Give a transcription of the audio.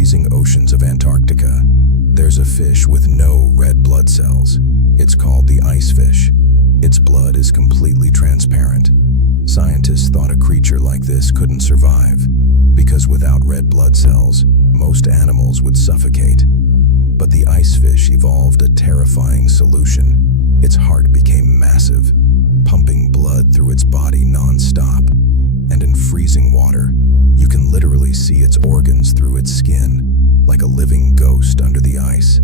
freezing oceans of Antarctica, there's a fish with no red blood cells. It's called the icefish. Its blood is completely transparent. Scientists thought a creature like this couldn't survive, because without red blood cells, most animals would suffocate. But the icefish evolved a terrifying solution. Its heart became massive, pumping blood through its body non-stop. And in freezing water, you can literally see its organs through its skin, like a living ghost under the ice.